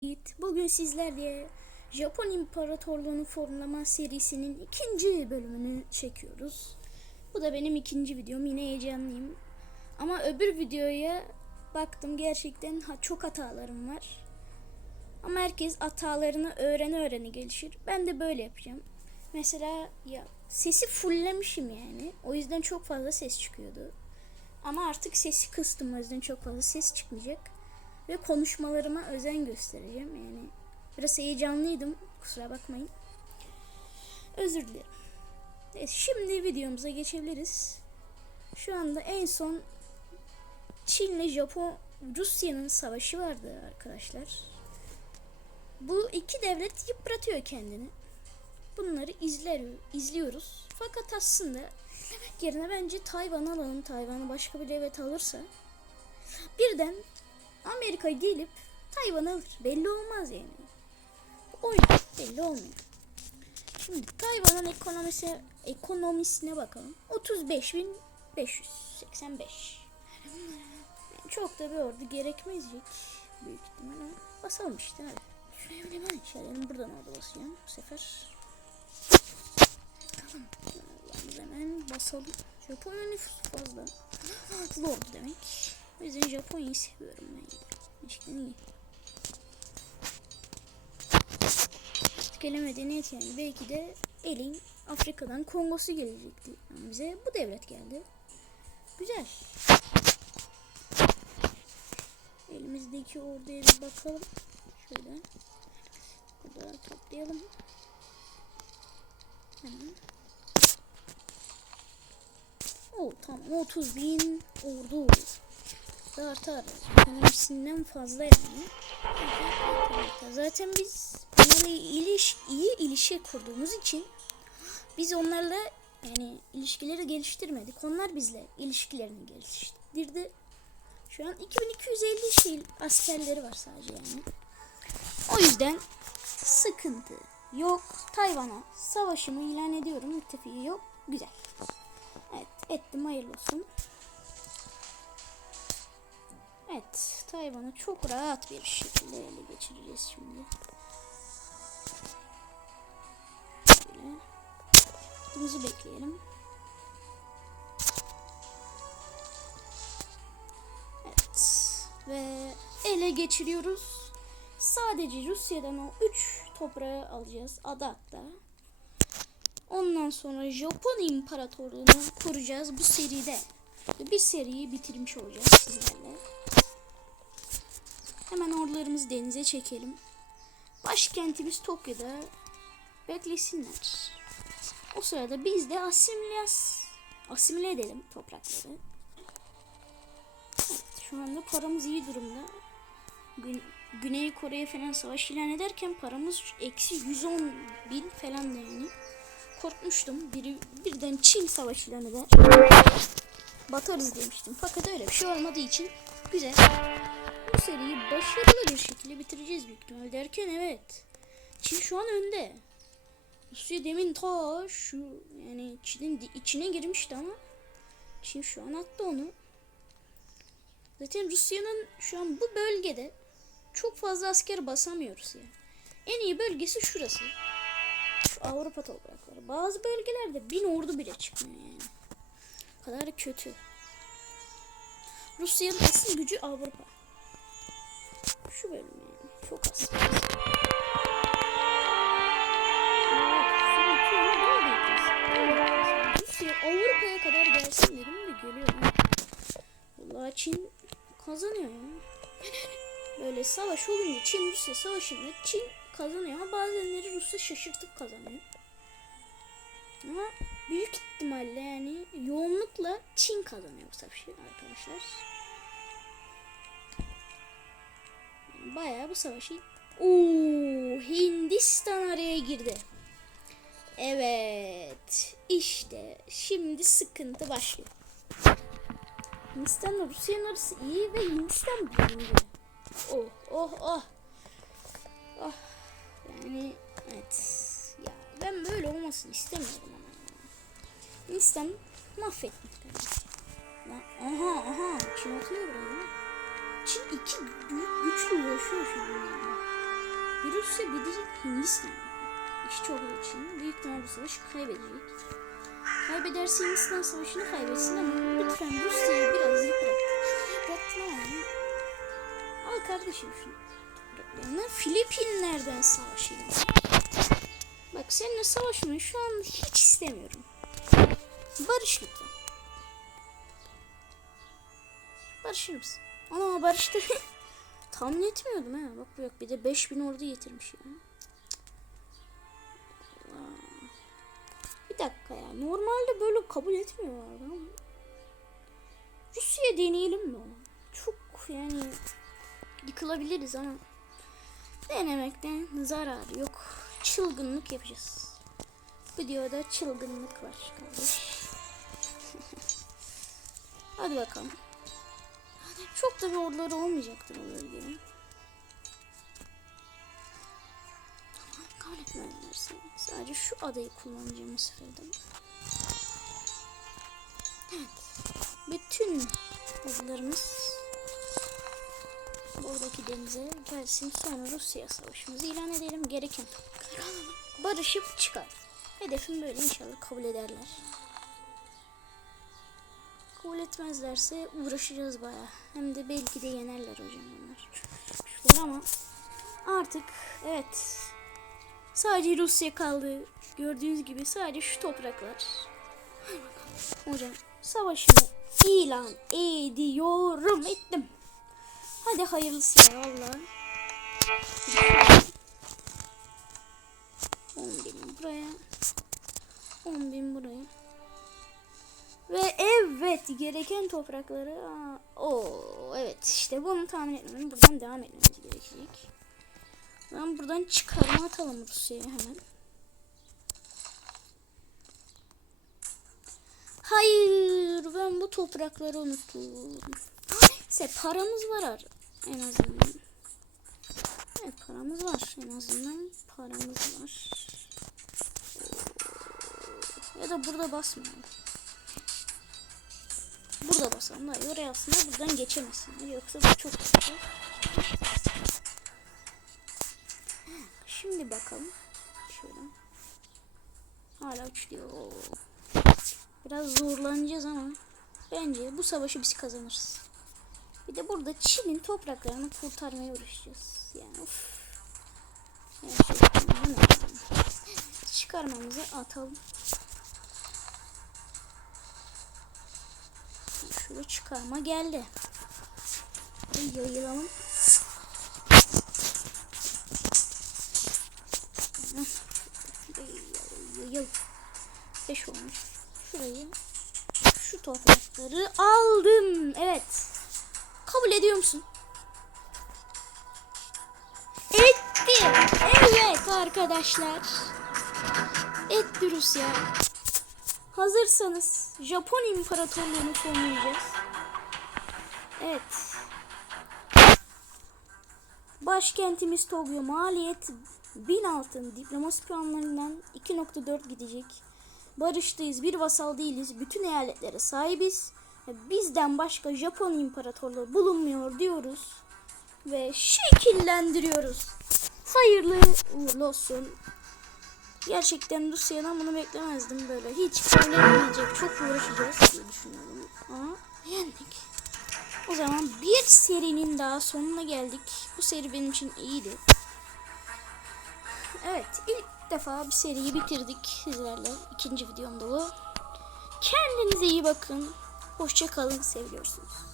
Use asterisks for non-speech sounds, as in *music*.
Yiğit. Bugün sizlerle Japon İmparatorluğu'nu formlama serisinin ikinci bölümünü çekiyoruz. Bu da benim ikinci videom. Yine heyecanlıyım. Ama öbür videoya baktım gerçekten ha, çok hatalarım var. Ama herkes hatalarını öğrene öğrene gelişir. Ben de böyle yapacağım. Mesela ya sesi fulllemişim yani. O yüzden çok fazla ses çıkıyordu. Ama artık sesi kıstım o yüzden çok fazla ses çıkmayacak ve konuşmalarıma özen göstereceğim. Yani biraz heyecanlıydım. Kusura bakmayın. Özür dilerim. Evet, şimdi videomuza geçebiliriz. Şu anda en son Çin'le Japon Rusya'nın savaşı vardı arkadaşlar. Bu iki devlet yıpratıyor kendini. Bunları izler, izliyoruz. Fakat aslında yerine bence Tayvan alalım. Tayvan'ı başka bir devlet alırsa birden Amerika gelip Tayvan alır. Belli olmaz yani. Oyun belli olmuyor. Şimdi Tayvan'ın ekonomisi ekonomisine bakalım. 35.585. Yani çok da bir ordu gerekmeyecek. Büyük ihtimalle basalım işte hadi. Şuraya bir hemen. Buradan orada basıyorum bu sefer. Tamam. Hemen basalım. Japonya nüfusu fazla. Fazla oldu demek. O yüzden Japonya'yı seviyorum ben. Gerçekten iyi. İskele medeniyet yani. Belki de elin Afrika'dan Kongo'su gelecekti. Ama bize bu devlet geldi. Güzel. Elimizdeki orduya bir bakalım. Şöyle. Burada toplayalım. Hemen. O tamam 30 bin ordu artar. Ekonomisinden fazla yani. Zaten biz onlarla iliş, iyi ilişki kurduğumuz için biz onlarla yani ilişkileri geliştirmedik. Onlar bizle ilişkilerini geliştirdi. Şu an 2250 şey askerleri var sadece yani. O yüzden sıkıntı yok. Tayvan'a savaşımı ilan ediyorum. Müttefiği yok. Güzel. Evet ettim hayırlı olsun. Evet, Tayvan'ı çok rahat bir şekilde ele geçireceğiz şimdi. Böyle. Hızı bekleyelim. Evet. Ve ele geçiriyoruz. Sadece Rusya'dan o 3 toprağı alacağız. Adat'ta. Ondan sonra Japon İmparatorluğu'nu kuracağız bu seride. Bir seriyi bitirmiş olacağız sizlerle. Hemen ordularımızı denize çekelim. Başkentimiz Tokyo'da beklesinler. O sırada biz de asimilyas asimile edelim toprakları. Evet, şu anda paramız iyi durumda. Gün, Güney Kore'ye falan savaş ilan ederken paramız eksi 110 bin falan yani. Korkmuştum. Biri birden Çin savaş ilan eder. Batarız demiştim. Fakat öyle bir şey olmadığı için güzel bu seriyi başarılı bir şekilde bitireceğiz büyük ihtimal derken evet. Çin şu an önde. Rusya demin ta şu yani Çin'in içine girmişti ama Çin şu an attı onu. Zaten Rusya'nın şu an bu bölgede çok fazla asker basamıyoruz yani. En iyi bölgesi şurası. Şu Avrupa toprakları. Bazı bölgelerde bin ordu bile çıkmıyor yani. Kadar kötü. Rusya'nın asıl gücü Avrupa. Şu bölüm yani. Çok az. Avrupa'ya kadar gelsin dedim de geliyor. Vallahi Çin kazanıyor ya. Böyle savaş olunca Çin Rusya savaşında Çin kazanıyor ama bazenleri Rusya şaşırtıp kazanıyor. Ama büyük ihtimalle yani yoğunlukla Çin kazanıyor bu savaşı arkadaşlar. Bayağı bu savaşı. Oo, Hindistan araya girdi. Evet. işte şimdi sıkıntı başlıyor. Hindistan'la Rusya'nın arası iyi ve Hindistan birinci. Oh oh oh. Oh. Yani evet. Ya ben böyle olmasını istemiyorum ama. Hindistan mahvetmiş. Aha aha. Kim atıyor buraya? Çin iki güçlü uğraşıyor şu an. Bir Rusya bir de Hindistan. İşçi olduğu için büyük ihtimalle bu savaşı kaybedecek. Kaybederse Hindistan savaşını kaybetsin ama lütfen Rusya'yı biraz yıprat. Yıprattın ama. Al kardeşim şunu. Filipinler'den savaşayım. Bak seninle savaşmayı şu an hiç istemiyorum. Barış lütfen. Barışır mısın? Ana barıştı. *laughs* Tahmin etmiyordum ha. Bak bu yok bir de 5000 ordu getirmiş ya. Bir dakika ya. Normalde böyle kabul etmiyorlar ama. Rusya deneyelim mi? Çok yani yıkılabiliriz ama denemekten zararı yok. Çılgınlık yapacağız. Videoda çılgınlık var kardeş. *laughs* Hadi bakalım. Çok da bir orduları olmayacaktır o bölgenin. Tamam kabul etmezlerse sadece şu adayı kullanacağım bu. Evet. Bütün ordularımız buradaki denize gelsin sonra Rusya savaşımızı ilan edelim. Gereken toprakları alalım. Barışıp çıkar. Hedefim böyle inşallah kabul ederler. Kabul etmezlerse uğraşacağız baya. Hem de belki de yenerler hocam. Şunlar ama artık evet sadece Rusya kaldı. Gördüğünüz gibi sadece şu topraklar. Hocam savaşımı ilan ediyorum ettim. Hadi hayırlısı ya valla. 10 bin buraya. 10 bin buraya. Ve evet gereken toprakları o evet işte bunu tahmin etmem buradan devam etmemiz gerekecek. Ben buradan çıkarma atalım Rusya'ya hemen. Hayır ben bu toprakları unuttum. Neyse paramız var en azından. Evet paramız var en azından paramız var. Ya da burada basmayalım. Burada basalım. Hayır oraya aslında buradan geçemezsin. Yoksa bu çok kötü. Şimdi bakalım. Şöyle. Hala uçuyor. Biraz zorlanacağız ama bence bu savaşı biz kazanırız. Bir de burada Çin'in topraklarını kurtarmaya uğraşacağız. Yani of. Yani hemen çıkarmamızı atalım. Şöyle çıkarma geldi. Yayılalım. Yayıl. Beş olmuş. Şurayı şu toprakları aldım. Evet. Kabul ediyor musun? Etti. Evet arkadaşlar. Etti Rusya. Hazırsanız Japon İmparatorluğu'nu fonlayacağız. Evet. Başkentimiz Tokyo maliyet 1000 altın diplomasi puanlarından 2.4 gidecek. Barıştayız, bir vasal değiliz. Bütün eyaletlere sahibiz. Bizden başka Japon İmparatorluğu bulunmuyor diyoruz. Ve şekillendiriyoruz. Hayırlı uğurlu olsun. Gerçekten Rusya'dan bunu beklemezdim böyle. Hiç kabul Çok uğraşacağız diye düşünüyorum. Ama yendik. O zaman bir serinin daha sonuna geldik. Bu seri benim için iyiydi. Evet ilk defa bir seriyi bitirdik sizlerle. İkinci videomda bu. Kendinize iyi bakın. Hoşça kalın. Seviyorsunuz.